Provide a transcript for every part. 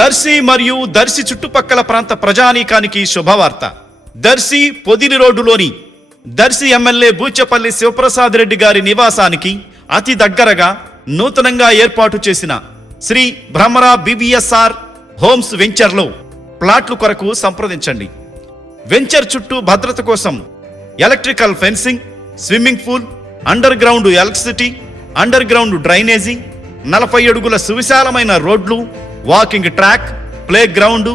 దర్శి మరియు దర్శి చుట్టుపక్కల ప్రాంత ప్రజానీకానికి శుభవార్త. దర్శి పొదిలి రోడ్డులోని దర్శి ఎమ్మెల్యే బూచపల్లి శివప్రసాద్ రెడ్డి గారి నివాసానికి అతి దగ్గరగా నూతనంగా ఏర్పాటు చేసిన శ్రీ భ్రమరా BVSR హోమ్స్ వెంచర్లో ప్లాట్లు కొరకు సంప్రదించండి. వెంచర్ చుట్టూ భద్రత కోసం electrical fencing, swimming pool, under ground electricity, under ground drainage, 40 అడుగుల సువిశాలమైన రోడ్లు, walking track, play ground,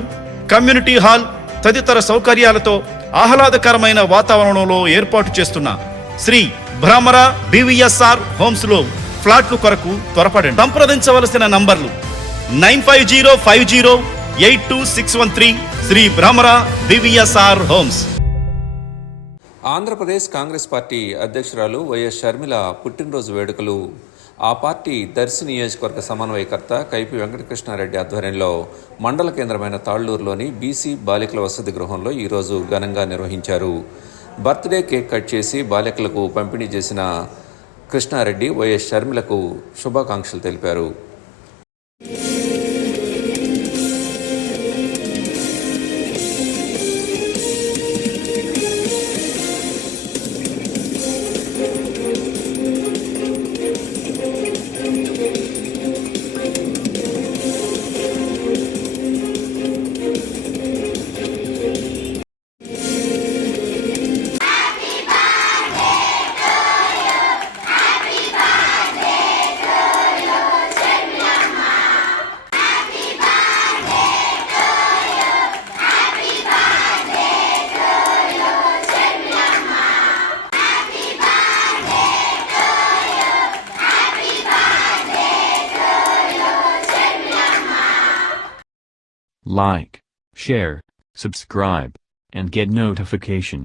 community hall తదితర సౌకర్యాలతో ఆహ్లాదకరమైన వాతావరణంలో ఏర్పాటు చేస్తున్న శ్రీ భ్రమరా BVSR హోమ్స్ లో ఫ్లాట్లు కొరకు త్వరపడండి. సంప్రదించవలసిన నంబర్లు 9505082613 Shri Bhramara BVSR homes. Andhra Pradesh Congress party అధ్యక్షురాలు వైఎస్ షర్మిల పుట్టినరోజు వేడుకలు ఆ పార్టీ దర్శి నియోజకవర్గ సమన్వయకర్త కైపి వెంకటకృష్ణారెడ్డి ఆధ్వర్యంలో మండల కేంద్రమైన తాళ్లూరులోని బీసీ బాలికల వసతి గృహంలో ఈరోజు ఘనంగా నిర్వహించారు. బర్త్డే కేక్ కట్ చేసి బాలికలకు పంపిణీ చేసిన కృష్ణారెడ్డి వైఎస్ షర్మిలకు శుభాకాంక్షలు తెలిపారు. Like, share, subscribe, and get notification.